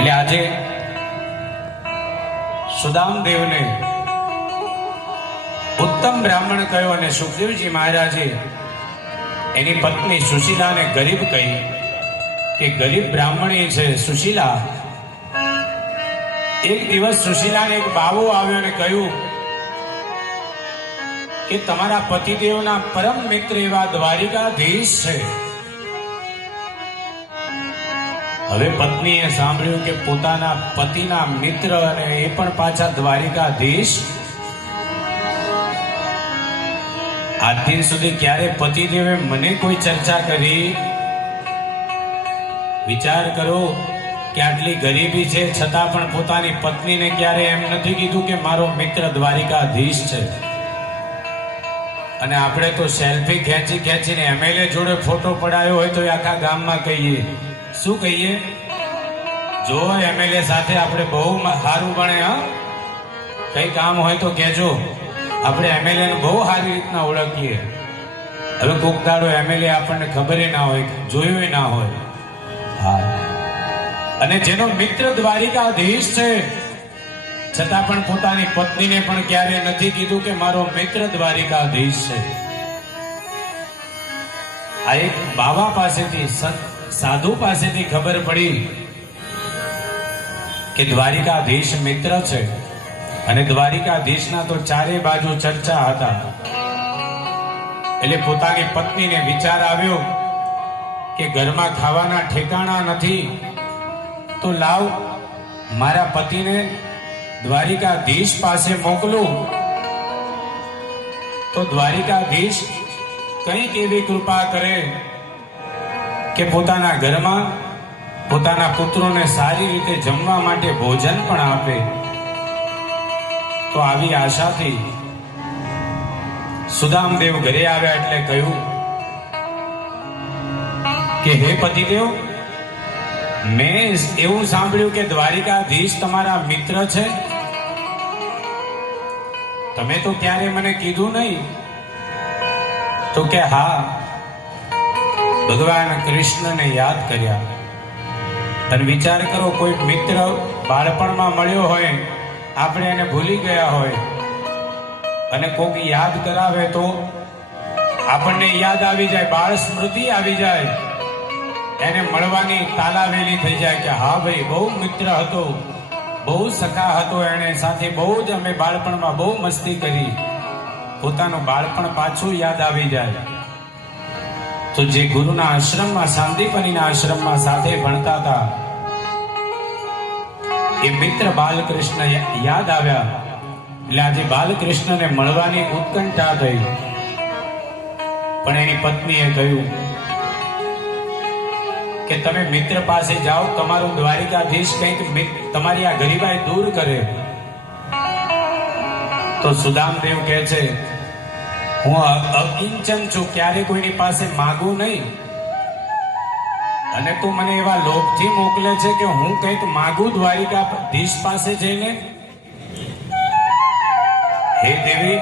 એટલે આજે સુદામદેવને ઉત્તમ બ્રાહ્મણ કહ્યો અને સુખદેવજી મહારાજે એની પત્ની સુશીલાને ગરીબ કહી કે ગરીબ બ્રાહ્મણી છે સુશીલા. એક દિવસ સુશીલાને એક બાવો આવ્યો અને કહ્યું કે તમારા પતિદેવના પરમ મિત્ર એવા દ્વારિકાધીશ છે. હવે પત્નીએ સાંભળ્યું કે પોતાના પતિના મિત્ર અને એ પણ પાછા દ્વારિકાધીશ. આજ દિન સુધી ક્યારે પતિદેવે મને કોઈ ચર્ચા કરી? વિચાર કરો કે આટલી ગરીબી છે છતાં પણ પોતાની પત્નીને ક્યારે એમ નથી કીધું કે મારો મિત્ર દ્વારિકાધીશ છે. અને આપણે તો સેલ્ફી ખેંચીને એમએલએ જોડે ફોટો પડાયો હોય તો આખા ગામમાં કહીએ. શું કહીએ? જો એમએલએ સાથે આપણે બહુ સારું બને. હા, કઈ કામ હોય તો કહેજો, આપણે એમએલએ ને બહુ સારી રીતના ઓળખીએ. હવે કોક દાડો એમએલએ આપણને ખબર ના હોય, જોયું ના હોય. હા, અને જેનો મિત્ર દ્વારિકાધીશ છે છતાં પણ પોતાની પત્નીને પણ ક્યારે નથી કીધું કે મારો મિત્ર દ્વારિકાધીશ છે. આ એક બાબા પાસેથી, સાધુ પાસેથી ખબર પડી કે દ્વારિકાધીશ મિત્ર છે. અને દ્વારિકાધીશના તો ચારે બાજુ ચર્ચા હતા. એટલે પોતાની પત્નીને વિચાર આવ્યો કે ઘરમાં ખાવાના ઠેકાણા નથી, તો લાવ મારા પતિને દ્વારિકાધીશ પાસે મોકલું તો દ્વારિકાધીશ કંઈક એવી કૃપા કરે કે પોતાના ઘરમાં પોતાના પુત્રોને સારી રીતે જમવા માટે ભોજન પણ આપે. તો આવી આશાથી સુદામદેવ ઘરે આવ્યા એટલે કહ્યું કે હે પતિદેવ, મેં એવું સાંભળ્યું કે દ્વારિકાધીશ તમારા મિત્ર છે. તમે તો ક્યારે મને કીધું નહીં. તો કે હા, ભગવાન કૃષ્ણને યાદ કર્યા. અને વિચાર કરો, કોઈ મિત્ર બાળપણમાં મળ્યો હોય, આપણે એને ભૂલી ગયા હોય અને કોક યાદ કરાવે તો આપણને યાદ આવી જાય, બાળ સ્મૃતિ આવી જાય, એને મળવાની તાલાવેલી થઈ જાય કે હા ભાઈ, બહુ મિત્ર હતો, બહુ સખા હતો, એને સાથે બહુ જ અમે બાળપણમાં બહુ મસ્તી કરી. પોતાનું બાળપણ પાછું યાદ આવી જાય. તો જે ગુરુના આશ્રમમાં, સાંદીપનીના આશ્રમમાં સાથે ભણતા હતા, એ મિત્ર બાલકૃષ્ણ યાદ આવ્યા. એટલે આજે બાલકૃષ્ણને મળવાની ઉત્કંઠા થઈ. પણ એની પત્નીએ કહ્યું કે તમે મિત્ર પાસે જાઓ, તમારું દ્વારિકાધીશ કંઈક તમારી આ ગરીબાઈ દૂર કરે. તો સુદામદેવ કહે છે, હું અકિંચન છું, ક્યારે કોઈની પાસે માગું નહીં. અને તું મને એવા લોભથી મોકલે છે કે હું કંઈક માગું દ્વારિકાધીશ પાસે જઈને? હે દેવી,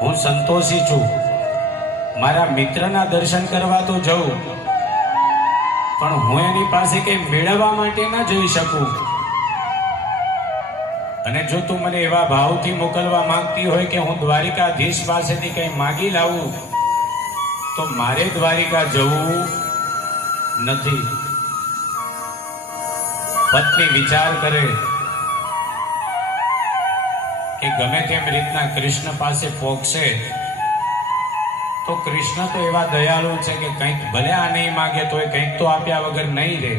હું સંતોષી છું. મારા મિત્રના દર્શન કરવા તો જઉં, પણ હું એની પાસે કંઈ મેળવવા માટે ન જઈ શકું. અને જો તું મને એવા ભાવથી મોકલવા માંગતી હોય કે હું દ્વારિકાધીશ પાસેથી કંઈ માગી લાવું, તો મારે દ્વારિકા જવું નથી. પત્ની વિચાર કરે કે ગમે તેમ રીતના કૃષ્ણ પાસે પહોંચશે તો કૃષ્ણ તો એવા દયાળુ છે કે કંઈક ભલે આ નહીં માગે તો એ કંઈક તો આપ્યા વગર નહીં રહે.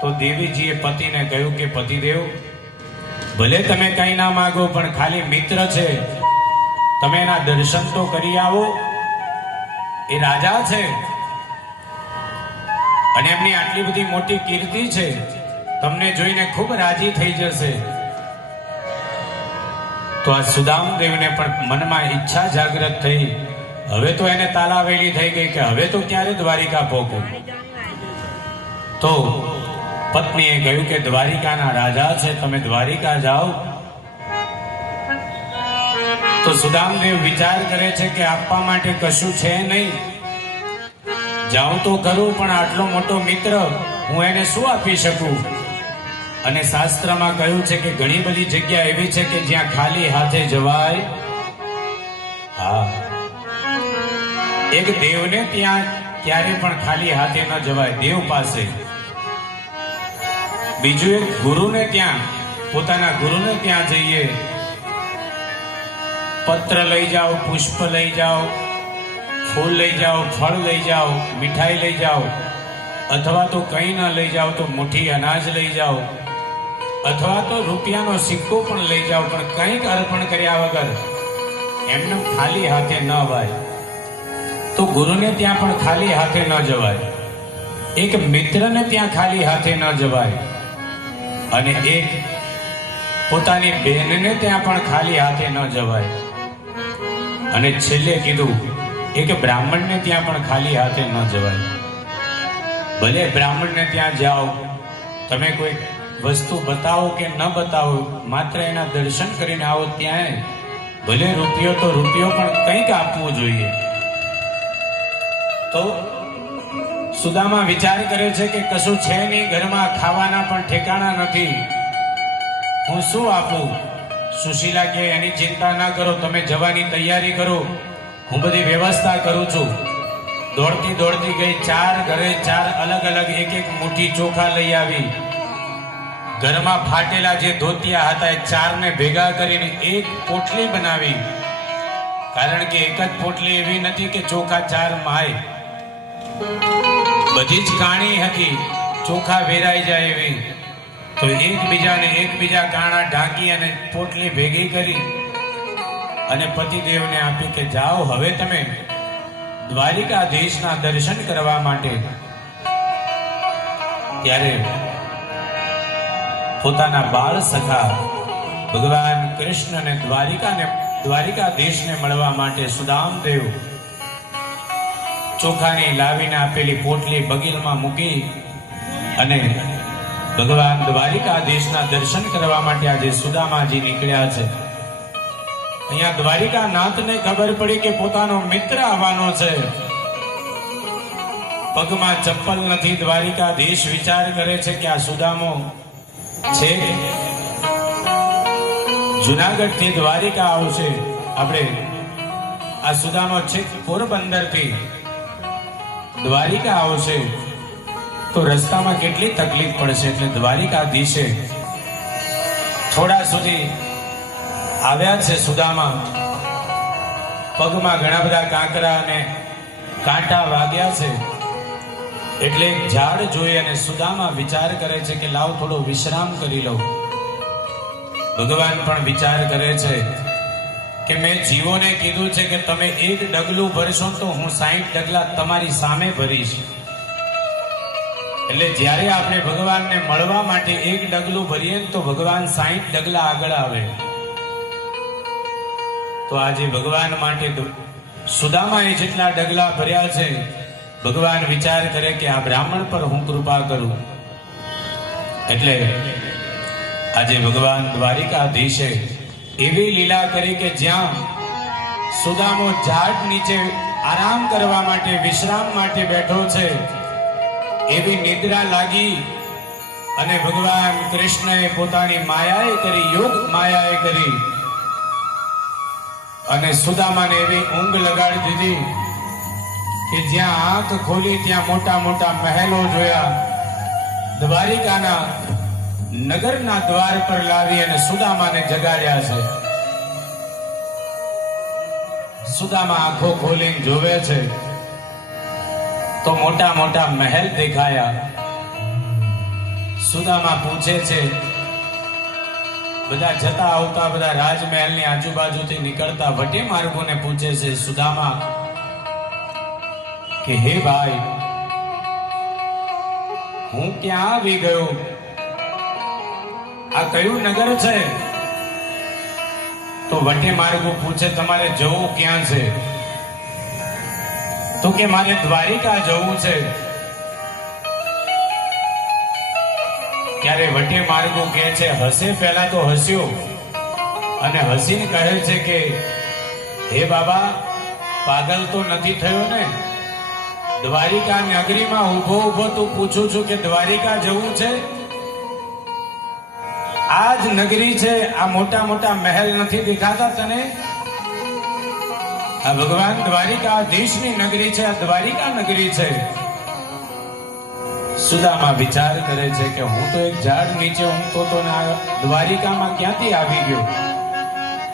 તો દેવીજીએ પતિને કહ્યું કે પતિદેવ, ભલે તમે કંઈ ના માગો, પણ ખાલી મિત્ર છે, તમે એના દર્શન તો કરી આવો. એ રાજા છે અને એમની આટલી બધી મોટી કીર્તિ છે, તમને જોઈને ખૂબ રાજી થઈ જશે. તો આ સુદામદેવને પણ મનમાં ઈચ્છા જાગૃત થઈ. હવે તો એને તાલાવેલી થઈ ગઈ કે હવે તો ક્યારે દ્વારિકા પહોંચું. તો પત્નીએ કહ્યું કે દ્વારિકાના રાજા છે, તમે દ્વારિકા જાઓ. તો સુદામદેવ વિચાર કરે છે કે આપવા માટે કશું છે નહીં, જાઉં તો ખરું, પણ આટલો મોટો મિત્ર હું એને શું આપી શકું? અને શાસ્ત્રમાં કહ્યું છે કે ઘણી બધી જગ્યા એવી છે કે જ્યાં ખાલી હાથે જવાય. હા, એક દેવને ત્યાં ક્યારે પણ ખાલી હાથે ન જવાય, દેવ પાસે. બીજું એક ગુરુને ત્યાં, પોતાના ગુરુને ત્યાં જઈએ, પત્ર લઈ જાઓ, પુષ્પ લઈ જાઓ, ફૂલ લઈ જાઓ, ફળ લઈ જાઓ, મીઠાઈ લઈ જાઓ, અથવા તો કંઈ ન લઈ જાઓ તો મુઠ્ઠી અનાજ લઈ જાઓ, અથવા તો રૂપિયાનો સિક્કો પણ લઈ જાઓ, પણ કંઈક અર્પણ કર્યા વગર એમને ખાલી હાથે ન અવાય. તો ગુરુને ત્યાં પણ ખાલી હાથે ન જવાય, એક મિત્રને ત્યાં ખાલી હાથે ન જવાય, અને એક પોતાની બહેનને ત્યાં પણ ખાલી હાથે ન જવાય. અને છેલ્લે કીધું એક બ્રાહ્મણને ત્યાં પણ ખાલી હાથે ન જવાય. ભલે બ્રાહ્મણને ત્યાં જાઓ, તમે કોઈ વસ્તુ બતાવો કે ન બતાવો, માત્ર એના દર્શન કરીને આવો, ત્યાં ભલે રૂપિયો તો રૂપિયો પણ કંઈક આપવું જોઈએ. તો સુદામા વિચાર કરે છે કે કશું છે નહીં, ઘરમાં ખાવાના પણ ઠેકાણા નથી, હું શું આપું? સુશીલા કે એની ચિંતા ના કરો, તમે જવાની તૈયારી કરો, હું બધી વ્યવસ્થા કરું છું. દોડતી દોડતી ગઈ, 4 ઘરે 4 અલગ અલગ એક એક મુઠ્ઠી ચોખા લઈ આવી. ઘરમાં ફાટેલા જે ધોતિયા હતા એ 4ને ભેગા કરીને એક પોટલી બનાવી. કારણ કે એક જ પોટલી એવી નથી કે ચોખા 4 માય, બધી જ કાણી હતી, ચોખા વેરાઈ જાય એવી. તો એકબીજા કાણા ઢાંકી અને પોટલી ભેગી કરી અને પતિદેવને આપી કે જાઓ હવે તમે દ્વારિકાધીશના દર્શન કરવા માટે. ત્યારે પોતાના બાળ સખા ભગવાન કૃષ્ણને દ્વારિકાધીશને મળવા માટે સુદામદેવ ચોખાની લાવીને આપેલી પોટલી બગીલમાં મૂકી અને ભગવાન દ્વારિકાધીશના દર્શન કરવા માટે આજે સુદામાજી નીકળ્યા છે. અહીંયા દ્વારિકાનાથને ખબર પડી કે પોતાનો મિત્ર આવવાનો છે. પગમાં ચપ્પલ નથી, દ્વારિકાધીશ વિચાર કરે છે કે આ સુદામો છે જુનાગઢ થી દ્વારિકા આવશે, આપણે આ સુદામો છે પોરબંદર થી દ્વારિકા આવશે, તો રસ્તામાં કેટલી તકલીફ પડશે. એટલે દ્વારિકાધીશે થોડા સુધી આવ્યા છે સુદામા, પગમાં ઘણા બધા કાંકરા અને કાંટા વાગ્યા છે. એટલે એક ઝાડ જોઈ અને સુદામા વિચાર કરે છે કે લાવ થોડો વિશ્રામ કરી લઉં. ભગવાન પણ વિચાર કરે છે કે મેં જીવોને કીધું છે કે તમે એક ડગલું ભરશો તો હું 60 ડગલા તમારી સામે ભરીશ. એટલે જ્યારે આપણે ભગવાનને મળવા માટે એક ડગલું ભરીએ તો ભગવાન 60 ડગલા આગળ આવે. તો આજે ભગવાન માટે સુદામાએ જેટલા ડગલા ભર્યા છે, ભગવાન વિચાર કરે કે આ બ્રાહ્મણ પર હું કૃપા કરું. એટલે આજે ભગવાન દ્વારિકાધીશે એવી લીલા કરી કે જ્યાં સુદામો ઝાડ નીચે આરામ કરવા માટે, વિશ્રામ માટે બેઠો છે, એવી નિદ્રા લાગી અને ભગવાન કૃષ્ણએ પોતાની માયાએ કરી, યોગ માયાએ કરી અને સુદામાને એવી ઊંઘ લગાડી દીધી કે જ્યાં આંખ ખોલી ત્યાં મોટા મોટા મહેલો જોયા. દ્વારિકાના નગરના દ્વાર પર લાવી અને સુદામાને જગાડ્યા છે. સુદામા આંખો ખોલીને જોવે છે તો મોટા મોટા મહેલ દેખાયા. સુદામા પૂછે છે, બધા જતા આવતા બધા રાજમહેલની આજુબાજુથી નીકળતા વટે માર્ગોને પૂછે છે સુદામા કે હે ભાઈ, હું ક્યાં આવી ગયો? આ કયું નગર છે? તો વટે માર્ગો પૂછે તમારે જવું ક્યાં છે? તો કે મારે દ્વારિકા જવું છે. ત્યારે વટે માર્ગો કહે છે, હસે પહેલા તો હસ્યો અને હસીને કહે છે કે હે બાબા, પાગલ તો નથી થયો ને? દ્વારિકા નગરીમાં ઊભો ઊભો તું પૂછું છું કે દ્વારિકા જવું છે? આ જ નગરી છે. આ મોટા મોટા મહેલ નથી દેખાતા તને? આ ભગવાન દ્વારિકાધીશની નગરી છે. આ દ્વારિકા નગરી છે. સુદામા વિચાર કરે છે કે હું તો એક ઝાડ નીચે ઊંઘતો તો ને આ દ્વારિકામાં ક્યાંથી આવી ગયો?